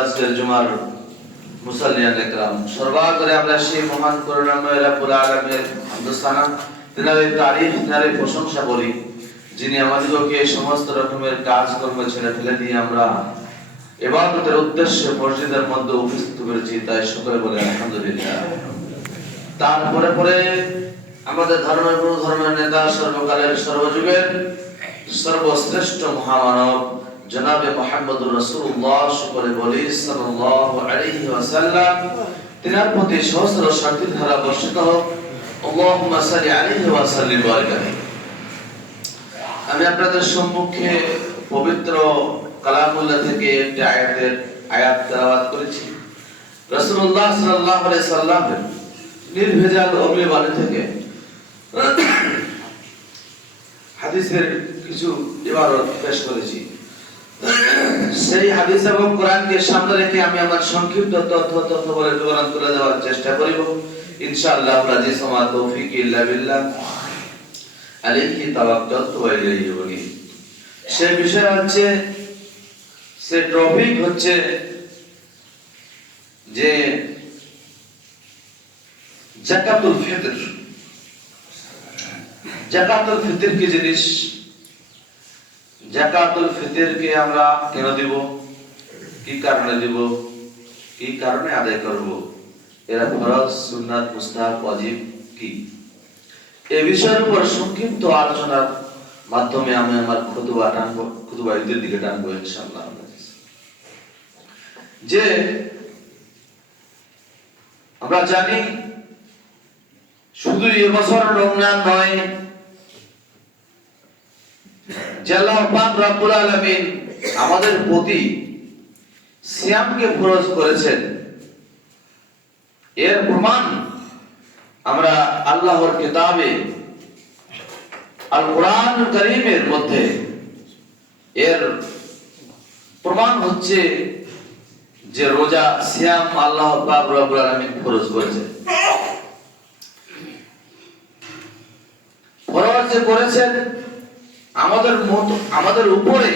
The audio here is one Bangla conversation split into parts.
আজকের জুমার মুসাল্লিয়ান একরাম, সর্বাগ্রে আমরা সেই মহান করুণাময় রব্বুল আলামিনের হামদুসানা, তিনার তারিফ, তিনার প্রশংসা করি, যিনি আমাদেরকে সমস্ত রকমের কাজকর্ম ছেড়ে ফেলে দিয়ে আমরা ইবাদতের উদ্দেশ্যে মসজিদের মধ্যে উপস্থিত হয়েছি, তাই সকলে বলে আলহামদুলিল্লাহ। তারপরে পরে আমাদের ধর্মের নেতা, সর্বকালের সর্বযুগের সর্বশ্রেষ্ঠ মহামানব জনাবে মুহাম্মদুর রাসূলুল্লাহ সকলে বলি সাল্লাল্লাহু আলাইহি ওয়াসাল্লাম, তিনার প্রতি সহস্র শান্তির ধারা বর্ষিত হোক। আল্লাহুম্মা সাল্লি আলাইহি ওয়া সাল্লিম ওয়া বারিক আলাইহি। আমি আপনাদের সম্মুখে পবিত্র কালামুল্লাহ থেকে একটি আয়াত তেলাওয়াত করেছি। রাসূলুল্লাহ সাল্লাল্লাহু আলাইহি সাল্লামের নির্ভেজাল অমলি বাণী থেকে হাদিসের কিছু ইবারত পেশ করেছি। সেই হাদিস এবং কোরআনকে সামনে রেখে আমি আমার সংক্ষিপ্ত তথ্য বলে বিবরণ তুলে দেওয়ার চেষ্টা করিব ইনশাআল্লাহ। রাজি সমা তৌফিক ইল্লা বিল্লাহ, আলাইহি তাওয়াক্কালতু ওয়া ইলাইহি উনীব। সেই বিষয় হচ্ছে, সে টপিক হচ্ছে যে যাকাতুল ফিতর। যাকাতুল ফিতর কি জিনিস, যাকাতুল ফিতরকে আমরা কেন দিব, কি কারণে দিব, কি কারণে আদায় করব, এরা ফরজ, সুন্নাত, মুস্তাহাব, ওয়াজিব কি, এই বিষয়ের উপর সংক্ষিপ্ত আলোচনার মাধ্যমে আমি আমার খুতবা ঈদের দিকে টানবো ইনশাআল্লাহ। যে আমরা জানি শুধু এবছর রমজান নয়, যে আল্লাহ পাক রব্বুল আলামিন আমাদের প্রতি সিয়ামকে ফরজ করেছেন, এর প্রমাণ আমরা আল্লাহর কিতাবে আল কোরআন কারীমের মধ্যে এর প্রমাণ হচ্ছে যে রোজা, সিয়াম আল্লাহ পাক রব্বুল আলামিন ফরজ করেছেন। ফরজ করেছেন আমাদের উপরে,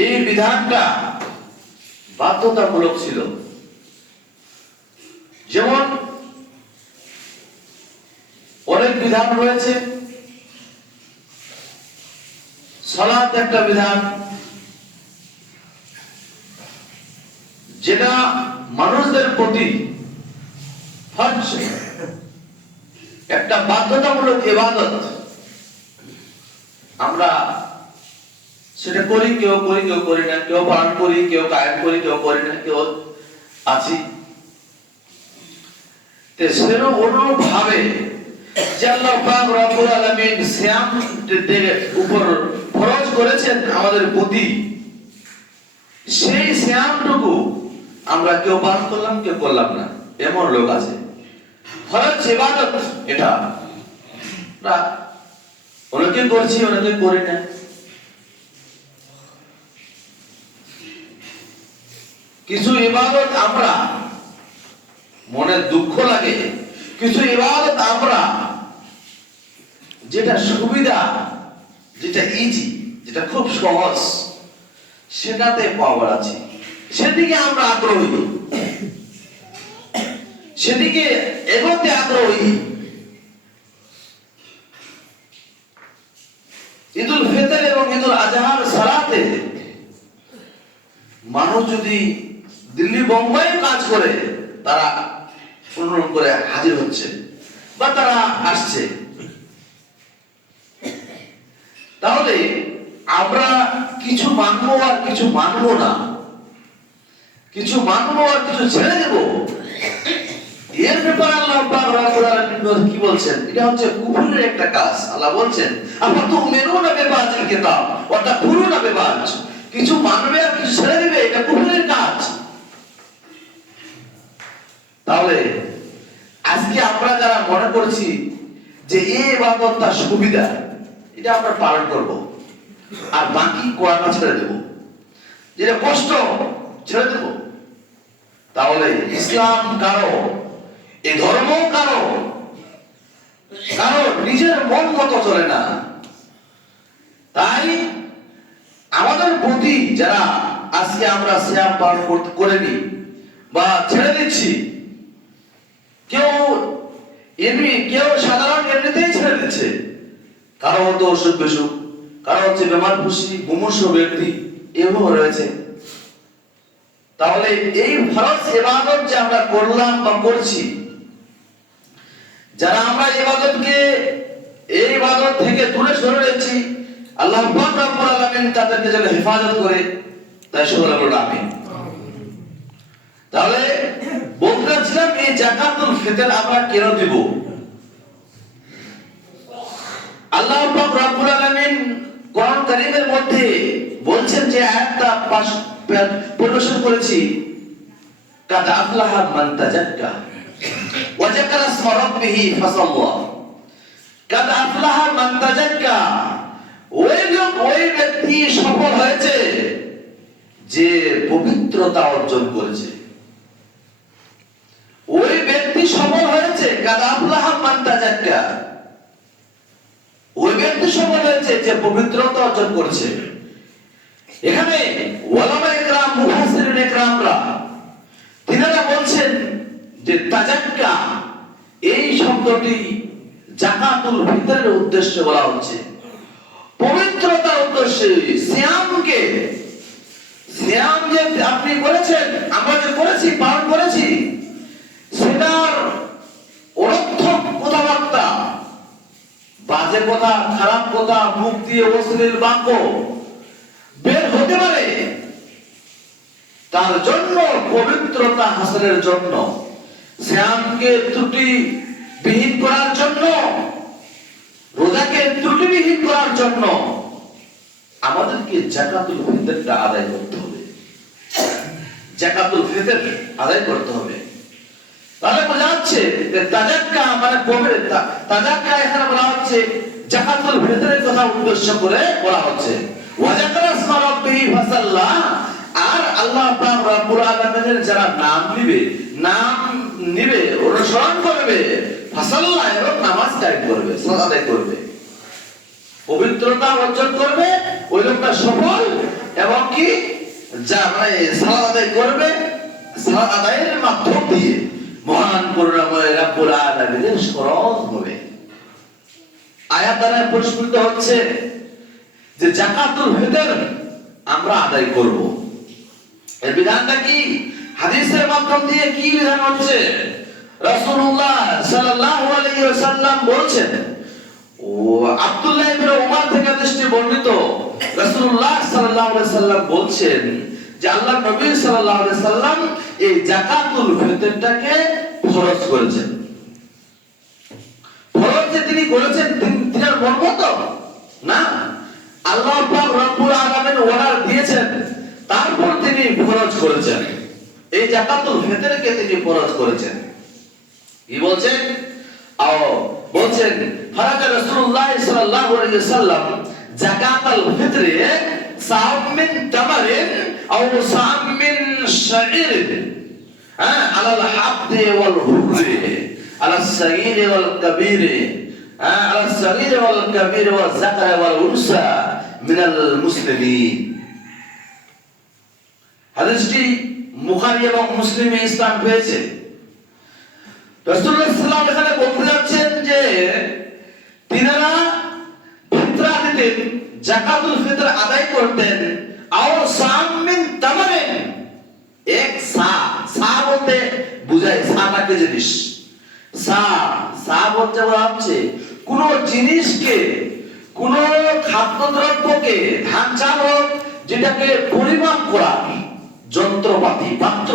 এই বিধানটা বাধ্যতামূলক ছিল। যেমন অনেক বিধান রয়েছে, সালাত একটা বিধান, যেটা মানুষদের প্রতি ফরজ, একটা বাধ্যতামূলক ইবাদত। আমরা সেটা করি, কেউ করি না, কেউ পালন করি, কেউ কায়েম করি, কেউ করি না, কেউ আছি। সেরকম অনুরূপ ভাবে যে আল্লাহ পাক রব্বুল আলামিন সিয়ামের উপর ফরজ করেছেন আমাদের প্রতি, সেই সিয়ামটুকু আমরা কেউ পালন করলাম, কেউ করলাম না, এমন লোক আছে। ফরজ ইবাদত এটা অনেকে করছি, অনেকে করি না। কিছু ইবাদত আমরা মনে দুঃখ লাগে, কিছু ইবাদত আমরা যেটা সুবিধা, যেটা ইজি, যেটা খুব সহজ, সেটাতে পাওয়ার আছে, সেদিকে আমরা আগ্রহী, সেদিকে এগোতে আগ্রহী। ঈদুল ফিতর এবং ঈদুল আজহার সালাতে মানুষ যদি দিল্লি বোম্বাই কাজ করে, তারা অনুরোধ করে হাজির হচ্ছে বা তারা আসছে। তাহলে আমরা কিছু মানবো আর কিছু মানবো না, কিছু মানবো আর কিছু ছেড়ে দেব, এর ব্যাপারে আল্লাহ পাক রব্বুল আলামিন কি বলছেন? এটা হচ্ছে কুফরের একটা কাজ। আল্লাহ বলছেন আফাতুমিনুনা বিবাযিল কিতাব ওয়া তাকফুরুনা বিবায, কিছু মানবে আর কিছু ছেড়ে দিবে, এটা কুফরের কাজ। তাহলে আজকে আমরা যারা মনে করছি যে এই ইবাদতটা সুবিধা, এটা আমরা পালন করব, আর বাকি কোরআন ছেড়ে দেব, যেটা কষ্ট ছেড়ে দেব, তাহলে ইসলাম কারো, এই ধর্ম কারো নিজের মন মতো চলে না। তাই আমাদের প্রতি যারা আজকে আমরা সিয়াম পালন করিনি বা ছেড়ে দিচ্ছি, কেউ সাধারণ এমনিতেই ছেড়ে দিচ্ছে, কারো হতো অসুখ বিসুখ, কারো হচ্ছে বেমার খুশি মুমূর্ষু ব্যক্তি, এভাবে রয়েছে। তাহলে এই ফরজ ইবাদত যে আমরা করলাম বা করছি, যারা আমরা এই ইবাদত থেকে দূরে সরে রয়েছি, আল্লাহ পাক রব্বুল আলামিন তাদেরকে যেন হেফাজত করে, তাই সকলে বলুন আমিন। তাহলে বলতেছিলাম এই যাকাতুল ফিতর আমরা কেন দিব? আল্লাহ পাক রব্বুল আলামিন কোরআন কারীমের মধ্যে বলছেন, যে আয়াতটা পরিবেশন করেছি, কাদ আফলাহা মান তাযাক্কা ওয়া যাকারা ইসমা রাব্বিহি ফাসাল্লা। কাদ আফলাহা মান তাযাক্কা, ওই ব্যক্তি সফল হয়েছে যে পবিত্রতা অর্জন করেছে। ওই ব্যক্তি সফল হয়েছে, কাদ আফলাহা মান তাযাক্কা, ওই ব্যক্তি সফল হয়েছে যে পবিত্রতা অর্জন করেছে। এখানে ওলামা ইকরাম, মুফাসসিরিন ইকরামরা তিনারা বলছেন যে তাযাক্কা এই শব্দটি যাকাতুল ফিতরের উদ্দেশ্যে বলা হচ্ছে, পবিত্রতার উদ্দেশ্যে। সিয়াম যে আপনি করেছেন, আমরা যে করেছি, পালন করেছি, সেটার অনর্থক কথাবার্তা, বাজে কথা, খারাপ কথা, মুখ দিয়ে অশ্লীল বাক্য বের হতে পারে, তার জন্য পবিত্রতা হাসিলের জন্য, সিয়ামকে ত্রুটিবিহীন করার জন্য, রোজাকে ত্রুটিবিহীন করার জন্য আমাদেরকে যাকাতুল ফিতরটা আদায় করতে হবে। যাকাতুল ফিতর আদায় করতে হবে। তাহলে বোঝা যাচ্ছে যে তাযাক্কা মানে তাযাক্কা এখানে বলা হচ্ছে যাকাতুল ফিতরের কথা উদ্দেশ্য করে বলা হচ্ছে। ওয়া যাকারা ইসমা রাব্বিহি ফাসাল্লা, আর আল্লাহ পাক রব্বুল আলামিনের যারা নাম নিবে, অনুসরণ করবে, ফাসাল্লা এবং নামাজ কায়েম করবে, সালাত আদায় করবে, পবিত্রতা অর্জন করবে, ওই লোকটা সফল। এবং কি সালাত আদায় করবে, সালাত আদায়ের মাধ্যম দিয়ে মহান করুণাময় রব্বুল আলামিনের স্মরণ হবে। আয়াত দ্বারা পরিস্ফুট হচ্ছে যে যাকাতুল ফিতর আমরা আদায় করব। এর বিধানটা কি? হাদিসের মাধ্যম দিয়ে কি বিধান হচ্ছে? রাসূলুল্লাহ সাল্লাল্লাহু আলাইহি ওয়াসাল্লাম বলছেন, ও আব্দুল্লাহ ইবনে উমর থেকে দৃষ্টি বর্ণিত, রাসূলুল্লাহ সাল্লাল্লাহু আলাইহি ওয়াসাল্লাম বলছেন যে আল্লাহ নবী সাল্লাল্লাহু আলাইহি ওয়াসাল্লাম এই যাকাতুল ফিতরটাকে ফরজ করেছেন। ফরজ যে তিনি করেছেন, তিনার মর্ম তো না, আল্লাহ পাক রব্বুল আলামিন অর্ডার দিয়েছেন, তারপর তিনি ফরজ করেছেন। এই যাকাতুল ফিতরকে তিনি ফরজ করেছেন। কি বলছেন? বলছেন ফারাজা রাসূলুল্লাহ সাল্লাল্লাহু আলাইহি ওয়াসাল্লাম যাকাতুল ফিতরে সাম মিন তামারিন আও সাম মিন শাঈরিন আলাল হাবদি ওয়াল হুররি আলাস সাগীরি ওয়াল কাবীরি আলাস সাগীরি ওয়াল কাবীরি ওয়াজ যাকারি ওয়াল উনসা মিনাল মুসলিমিন। হাদিসটি বুখারী এবং মুসলিমে স্থান পেয়েছে। রাসূলুল্লাহ সাল্লাল্লাহু আলাইহি ওয়াসাল্লাম বলতে যাচ্ছেন যে তিনারা ফিতরা দিতেন, যাকাতুল ফিতর আদায় করতেন, আও সাম মিন তামারিন, এক সা বলতে বুঝায় সাটা কে জিনিস, সা বলতে বলা হচ্ছে কোন জিনিসকে, কোন খাদ্যদ্রব্যকে, ধান চাল হোক, যেটাকে পরিমাপ করা যন্ত্রপাতি, পাত্র,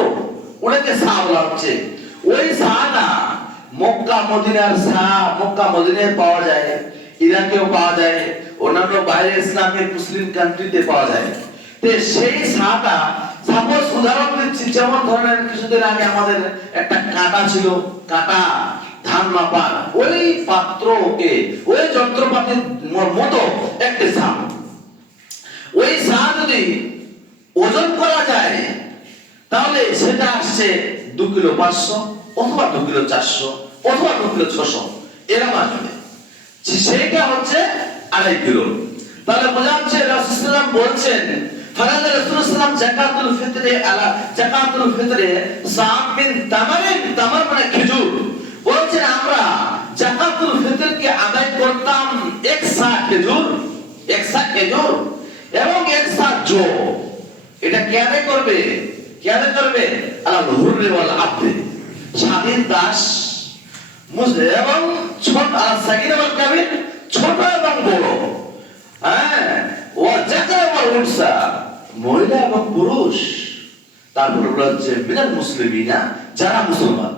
ওটাকে সা বলা হচ্ছে। ওই সাটা মক্কা মদিনার মক্কা মদিনায় পাওয়া যায়, ইরাকেও পাওয়া যায়, অন্যান্য বাইরে ইসলামিক মুসলিম কান্ট্রিতে পাওয়া যায়। তো সেই সাটা, সাপোজ উদাহরণ দিচ্ছি, যেমন ধরেন কিছুদিন আগে আমাদের একটা কাঁটা ছিল, কাঁটা ধান মাপার, ওই পাত্রকে, ওই যন্ত্রপাতির মতো একটা সা, ওই সা যদি ওজন করা যায় তাহলে সেটা আসছে 2 কিলো 500 অথবা 2 কিলো 400 অথবা 2 কিলো 600 এরকম আসবে। সেইটা হচ্ছে 2.5 কিলো। তাহলে বোঝা যাচ্ছে রাসূলুল্লাহ বলছেন ফরাদ রাসূলুল্লাহ যাকাতুল ফিতরে আলা যাকাতুল ফিতরে সাম মিন তামারিন, তামার মানে খেজুর। বলছেন আমরা যাকাতুল ফিতরকে আদায় করতাম এক সা খেজুর, এক সা খেজুর এবং এক সা জো। এটা কে আদায় করবে? কে আদায় করবে? আল হুররি ওয়াল আবদি, স্বাধীন দাস এবং ছোট আল সাগীর ওয়াল কাবীর, ছোট এবং বড়, হ্যাঁ, ওয়া যাকার ওয়াল উনসা, মহিলা এবং পুরুষ। তারপর হচ্ছে মিনাল মুসলিমিনা, যারা মুসলমান,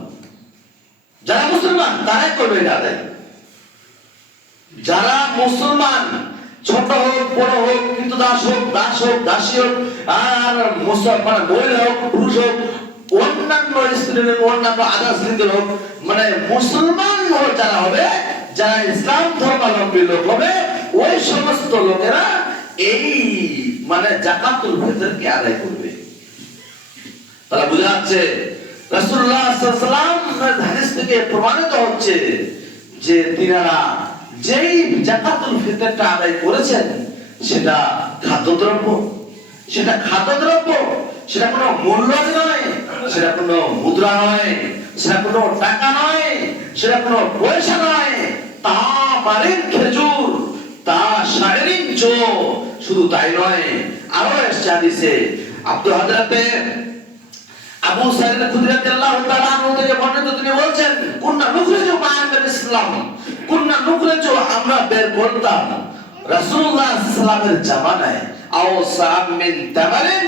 যারা মুসলমান তারাই করবে এটা আদায়। যারা মুসলমান, ছোট হোক বড় হোক, কিন্তু দাস হোক দাসী হোক, আর মুসলমান মহিলা হোক পুরুষ হোক, অন্যান্য স্ত্রীর অন্যান্য আদার্স লিঙ্গের হোক, মানে মুসলমান যারা হবে, যারা ইসলাম ধর্মাবলম্বী লোক হবে, ওই সমস্ত লোকেরা এই মানে যাকাতুল ফিতরকে আদায় করবে। তারা বোঝা যাচ্ছে রাসূলুল্লাহ সাল্লাল্লাহু আলাইহি ওয়াসাল্লাম হাদিস থেকে প্রমাণিত হচ্ছে যে তিনারা যেই যাকাতুল ফিতরটা আদায় করেছেন সেটা খাদ্যদ্রব্য, সেটা খাদ্যদ্রব্য, সেটা কোনো মূল্য নয়, সেটা কোনো মুদ্রা নয়, সেটা কোনো টাকা নয়, সেটা কোনো পয়সা নয়, তা মারিন খেজুর, তা শায়রিন জো। শুধু তাই নয়, আরো এসেছে হাদিসে হযরতে আবু সাঈদ আল-খুদরি রাদিয়াল্লাহু তাআলা আনহু থেকে বর্ণিত, তিনি বলছেন কুননা নুখরিজু মা'আন ইসলাম, কুননা নুখরিজু, আমরা বের করতাম রাসূলুল্লাহ সাল্লাল্লাহু আলাইহি ওয়াসাল্লামের জামানায় আও সাম মিন তামারিন,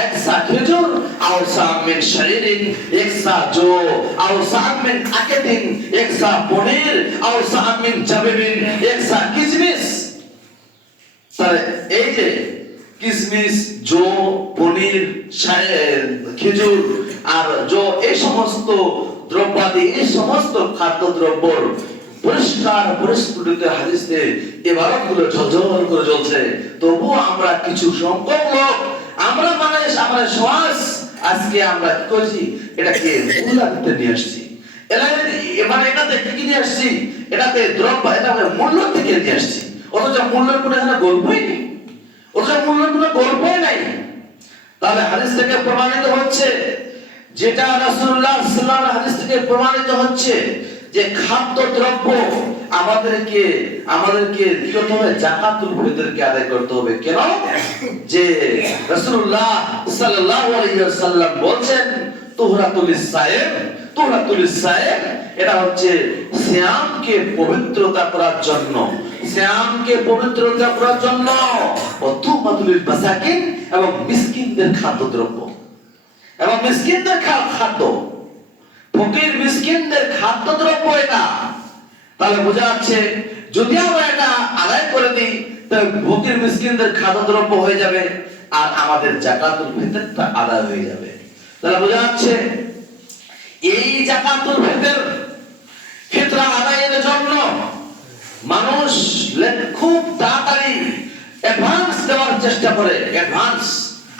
এক সা খেজুর, আও সাম মিন শাইরিন, এক সা জো, আও সাম মিন আকিদিন, এক সা পনির, আও সাম মিন জাবিবিন, এক সা কিসমিস। তাহলে এই যে কিসমিস, জো, পনির, খেজুর আর জো, এই সমস্ত দ্রব্যাদি, এই সমস্ত খাদ্য দ্রব্যর পরিষ্কার পরিস্ফুটিত হাদিসে ইবারতগুলো ঝলঝল করে জ্বলছে। তবুও আমরা কিছু সংখ্যক লোক, আমরা মানে আমাদের সমাজ আজকে আমরা কি করছি, এটাকে মূল্যায়িত নিয়ে আসছি, মানে এটাতে কি নিয়ে আসছি, এটাতে দ্রব্য, এটা মূল্য থেকে নিয়ে আসছি, অথচ মূল্যের কোনো এখানে গল্পই নেই, অথচ মূল্যের কোনো গল্পই নাই। তাহলে হাদিস থেকে প্রমাণিত হচ্ছে, যেটা রাসূলুল্লাহ সাল্লাল্লাহু আলাইহি ওয়াসাল্লাম হাদিস থেকে প্রমাণিত হচ্ছে যে খাদ্য দ্রব্য আমাদেরকে কি করতে হবে? যাকাতুল ফিতরকে আদায় করতে হবে। কেন? যে রাসূলুল্লাহ সাল্লাল্লাহু আলাইহি ওয়াসাল্লাম বলেন তুহরাতুল সায়েম, তুহরাতুল সায়েম, এটা হচ্ছে সিয়ামকে পবিত্রতা করার জন্য, সিয়ামকে পবিত্রতা করার জন্য, তুহরাতুল মাসাকিন, এবং মিসকিনদের খাদ্যদ্রব্য, এবং মিসকিনদের খাদ্য, ফকির মিসকিনদের খাদ্যদ্রব্য এটা। তাহলে বোঝা যাচ্ছে যদি আমরা এটা আদায় করে দিই তাহলে ফকির মিসকিনদের খাদ্যদ্রব্য হয়ে যাবে আর আমাদের যাকাতুল ফিতরটা আদায় হয়ে যাবে। তাহলে বোঝা যাচ্ছে এই যাকাতুল ফিতর আদায়ের জন্য মানুষ খুব তাড়াতাড়ি অ্যাডভান্স দেওয়ার চেষ্টা করে, অ্যাডভান্স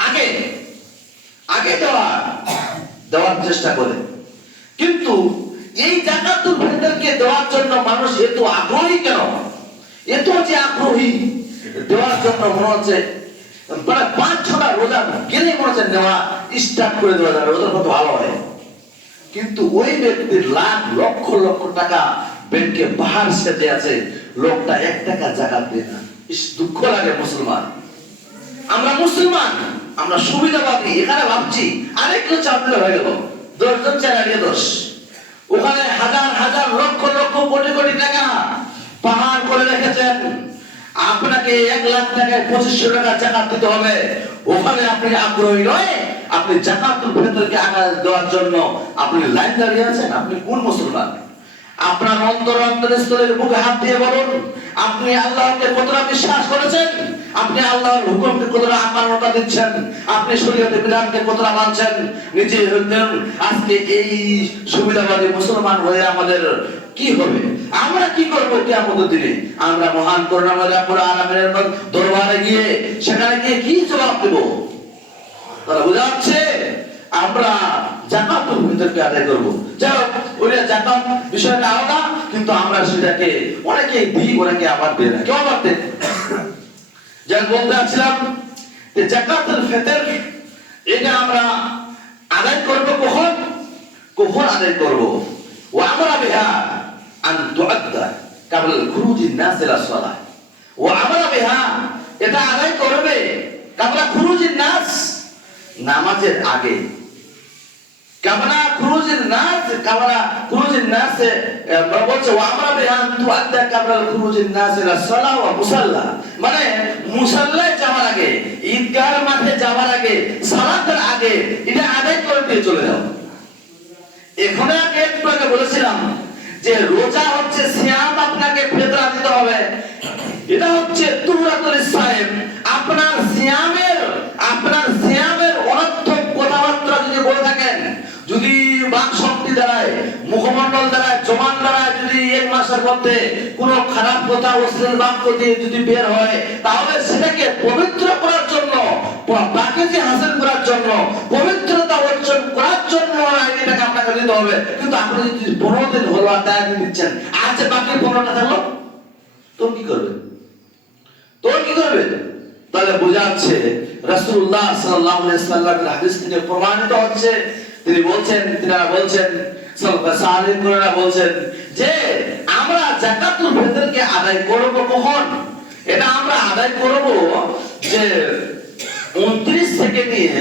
আগে দেওয়ার চেষ্টা করে। কিন্তু এই যাকাতুল ফিতরকে দেওয়ার জন্য মানুষ এত আগ্রহী কেন? এত যে আগ্রহী দেওয়ার জন্য মনে হচ্ছে প্রায় 5-6টা রোজা গেলেই মনে হচ্ছে নেওয়া স্টার্ট করে দেওয়া যাবে, ওদের কত ভালো হয়। কিন্তু ওই ব্যক্তির লাখ লক্ষ লক্ষ টাকা ব্যাংকে পাহাড় সেজে আছে, লোকটা 1 টাকা যাকাত দেয় না। দুঃখ লাগে মুসলমান, আমরা মুসলমান, আমরা সুবিধাবাদী, এখানে ভাবছি আরেকটু চাপলে হয়ে গেল 10 জন চালাইলে 10, ওখানে হাজার হাজার লক্ষ লক্ষ কোটি কোটি টাকা পাহাড় করে রেখেছেন, আপনাকে 1 লাখ টাকায় 2500 টাকা যাকাত দিতে হবে। ওখানে আপনি আগ্রহী নয়, আপনি যাকাতুল ফিতরকে আদায় দেওয়ার জন্য আপনি লাইন দাঁড়িয়ে আছেন। আপনি কোন মুসলমান? আপনার অন্তরস্থলের বুকে হাত দিয়ে বলুন, আপনি আল্লাহকে কতটা বিশ্বাস করেছেন, আপনি আল্লাহর হুকুমকে কতটা মান্যতা দিচ্ছেন, আপনি শরীয়তের বিধানকে কতটা মানছেন। নিজে হইতেন আজকে এই সুবিধাবাদী মুসলমান হয়ে আমাদের কি হবে? আমরা কি করব কিয়ামতের দিনে? আমরা মহান করুণাময় রব্বুল আলামিনের দরবারে গিয়ে সেখানে গিয়ে কি জবাব দেব? তারা বোঝা যাচ্ছে আমরা যাকাতুল ফিতরকে আদায় করব। যাও ওই যাকাত বিষয়টা আলাদা, কিন্তু আমরা সেটাকে অনেকে দিই, অনেকে আবার দেয় না। কেউ আবার দেয়। যেমন বলতে চাচ্ছিলাম যাকাতুল ফিতর এটা আমরা আদায় করব কখন? কখন আদায় করব? ওয়া আমরা বিহা আন তুআদ্দা ক্বাবলা খুরুজিন নাস ইলা সালাহ। ওয়া আমরা বিহা এটা আদায় করবে ক্বাবলা খুরুজিন নাস, নামাজের আগে। ক্বাবলা খুরুজিন নাস, ক্বাবলা খুরুজিন নাস বলছে ওয়া আমরা বিহা আন তুআদ্দা ক্বাবলা খুরুজিন নাস ইলা সালাহ ওয়া মুসাল্লা, মানে মুসাল্লায় যাওয়ার আগে, ঈদগাহের মাঠে যাওয়ার আগে, সালাতের আগে এটা আদায় করে দিয়ে চলে যাও। এখানে আগে একটু আগে বলেছিলাম যে রোজা হচ্ছে সিয়াম, আপনাকে ফিতরা দিতে হবে। এটা হচ্ছে তুহরাতুল সাইম। আপনার সিয়ামের অনর্থক কথাবার্তা যদি বলে থাকেন, যদি বাক শক্তি দ্বারায়, মুখমণ্ডল দ্বারায়, জমান দ্বারায় যদি এক মাসের মধ্যে কোনো খারাপ কথা অশ্লীল বাক্য দিয়ে যদি বের হয়, তাহলে সেটাকে পবিত্র করার জন্য, প্রাকৃতিক হাসিল করার জন্য, পবিত্রতা অর্জন করার জন্য এটাকে আপনাকে দিতে হবে। কিন্তু আপনি যদি 15 দিন হলো আর তাই দিচ্ছেন, আর যে বাকি 15টা থাকলো, তো কি করবেন? তাহলে বোঝা যাচ্ছে রাসূলুল্লাহ সাল্লাল্লাহু আলাইহি ওয়াসাল্লামের হাদিস থেকে প্রমাণিত হচ্ছে, তিনারা বলছেন সাহাবীরা বলছেন যে আমরা যাকাতুল ফিতরকে আদায় করব কখন? এটা আমরা আদায় করব যে 29 থেকে নিয়ে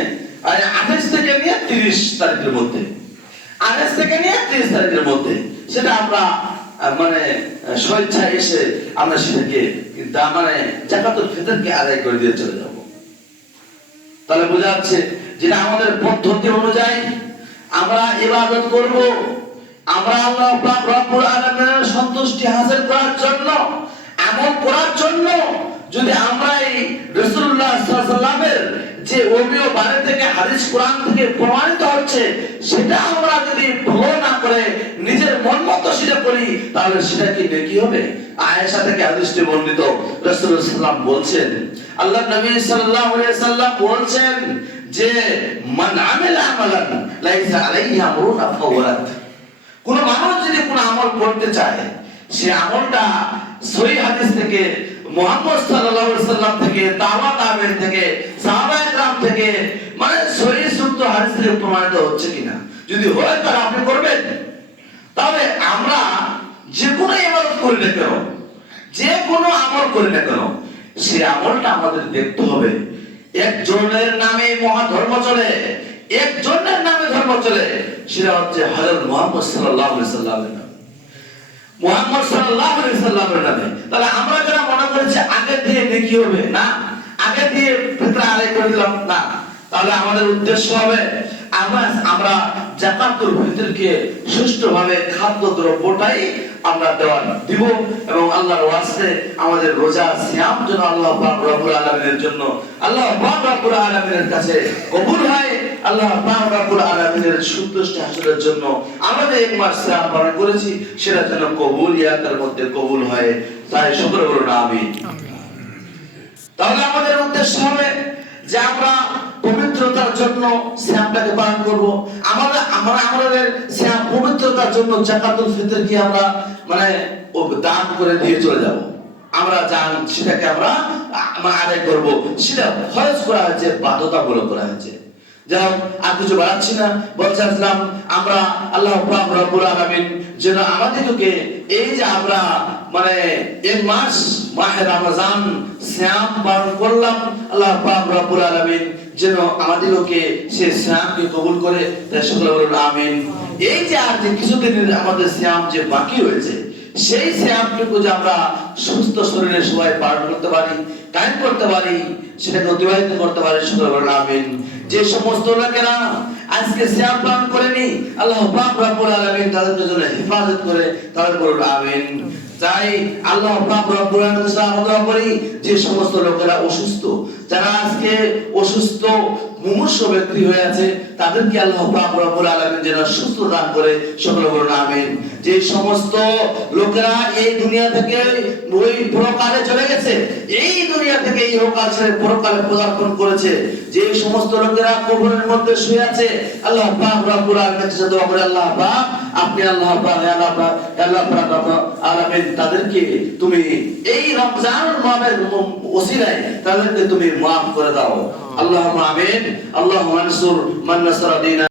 28 থেকে নিয়ে 30 তারিখের মধ্যে, 28 থেকে নিয়ে 30 তারিখের মধ্যে সেটা আমরা মানে স্বেচ্ছায় এসে আমরা সেটাকে মানে যাকাতুল ফিতরকে আদায় করে দিয়ে চলে যাব। তাহলে বোঝা যাচ্ছে যেটা আমাদের পদ্ধতি অনুযায়ী আমরা ইবাদত করব, আমরা আল্লাহ পাক রব্বুল আলামিনের সন্তুষ্টি হাসিল করার জন্য, আমল করার জন্য যদি আমরা এই রাসূলুল্লাহ সাল্লাল্লাহু আলাইহি ওয়াসাল্লামের যে ওমীয় বাণী থেকে, হাদিস কোরআন থেকে প্রমাণিত হচ্ছে, সেটা আমরা যদি ফলো না করে নিজের মন মতো সেটা করি, তাহলে সেটা কি নেকি হবে? আয়েশা থেকে হাদিসটি বর্ণিত, রাসূলুল্লাহ সাল্লাল্লাহু আলাইহি ওয়াসাল্লাম বলছেন, আল্লাহ নবী সাল্লাল্লাহু আলাইহি ওয়াসাল্লাম বলছেন যে মান আমিলা আমালান লাইসা আলাইহি আমরুনা ফাওয়ারাত। কোন মানুষ যদি কোন আমল করতে চায়, সে আমলটা সহিহ হাদিস থেকে, মুহাম্মদ সাল্লাল্লাহু আলাইহি ওয়াসাল্লাম থেকে, তাওবা তাবেঈন থেকে, সাহাবায়ে কেরাম থেকে, মানে সহিহ শুদ্ধ হাদিস থেকে প্রমাণিত হচ্ছে কিনা, যদি হয় তাহলে আপনি করবেন। তবে আমরা যে কোনো ইবাদত করি না কেন, যে কোনো আমল করি না কেন, সেই আমলটা আমাদের দেখতে হবে একজনের নামে মহাধর্ম চলে, একজনের নামে ধর্ম চলে, সেটা হচ্ছে হযরত মুহাম্মদ সাল্লাল্লাহু আলাইহি ওয়াসাল্লামের নামে, মুহাম্মদ সাল্লাল্লাহু আলাইহি ওয়াসাল্লামের নামে। তাহলে আমরা যারা মনে করছি আগে দিয়ে নেকি হবে না, আগে দিয়ে ফিতরা আদায় করে দিলাম না, তাহলে আমাদের উদ্দেশ্য হবে আমরা যাকাতুল ফিতরকে সুষ্ঠুভাবে খাদ্য দ্রব্যটাই আমরা দিব, এবং আল্লাহর ওয়াস্তে আমাদের রোজা সিয়াম যেন আল্লাহ পাক রব্বুল আলামিনের জন্য, আল্লাহ পাক রব্বুল আলামিনের কাছে কবুল হয়, আল্লাহ পাক রব্বুল আলামিনের সন্তুষ্টি হাসিলের জন্য আমরা যে এক মাস সিয়াম পালন করেছি, সেটা যেন কবুলিয়াতের মধ্যে কবুল হয়। তাই সকলে বলুন আমিন। তাহলে আমাদের উদ্দেশ্য হবে যে আমরা পবিত্রতার জন্য সিয়ামটাকে পালন করব। আমাদের সিয়াম পবিত্রতার জন্য যাকাতুল ফিতর কি আমরা মানে দান করে দিয়ে চলে যাব। আমরা জান সেটাকে আমরা আদায় করব, সেটা ফরজ করা হয়েছে, বাধ্যতামূলক করা হয়েছে। যাও আর কিছু বাড়াচ্ছি না, বলছিলাম আমরা আল্লাহ পাক রব্বুল আলামিন যেন আমাদেরকে এই যে আমরা মানে এক মাস মাহে রমজান সিয়াম পালন করলাম, আল্লাহ পাক রব্বুল আলামিন যেন আমাদেরকে সেই সিয়ামকে কবুল করে। তাই সকলে বলুন আমিন। এই যে আর যে কিছুদিনের আমাদের সিয়াম যে বাকি রয়েছে, সেই সিয়ামটুকু যে আমরা সুস্থ শরীরে সবাই পালন করতে পারি, কায়েম করতে পারি, সেটাকে অতিবাহিত করতে পারি, সকলে বলুন আমিন। যে সমস্ত লোকেরা আজকে সিয়াম পালন করেনি, আল্লাহ পাক রব্বুল আলামিন তাদের জন্য হেফাজত করে, তাদের বলুন আমিন। তাই আল্লাহ পাক রব্বুল আলামিনের কাছে আমরা করি যে সমস্ত লোকেরা অসুস্থ, যারা আজকে অসুস্থ মুমূর্ষু ব্যক্তি হয়ে আছে, তাদেরকে আল্লাহ পাক রব্বুল আলামিন যেন সুস্থ দান করে, সকলে বলুন আমিন। যে সমস্ত লোকেরা এই দুনিয়া থেকে ওই পরকালে চলে গেছে, এই দুনিয়া থেকে ইহকাল ছেড়ে পরকালে পদার্পণ করেছে, যে সমস্ত লোকেরা কবরের মধ্যে শুয়ে আছে, আল্লাহ পাক রব্বুল আলামিনের কাছে দোয়া করে, আল্লাহ পাক আপনি আল্লাহ পাক আল্লাহ পাক আলামিন তাদেরকে তুমি এই রমজান মাসের ওসিলায় তাদেরকে তুমি মাফ করে দাও। আল্লাহুম্মা আমিন। আল্লাহুম্মা আনসুর মান নাসারা দীনা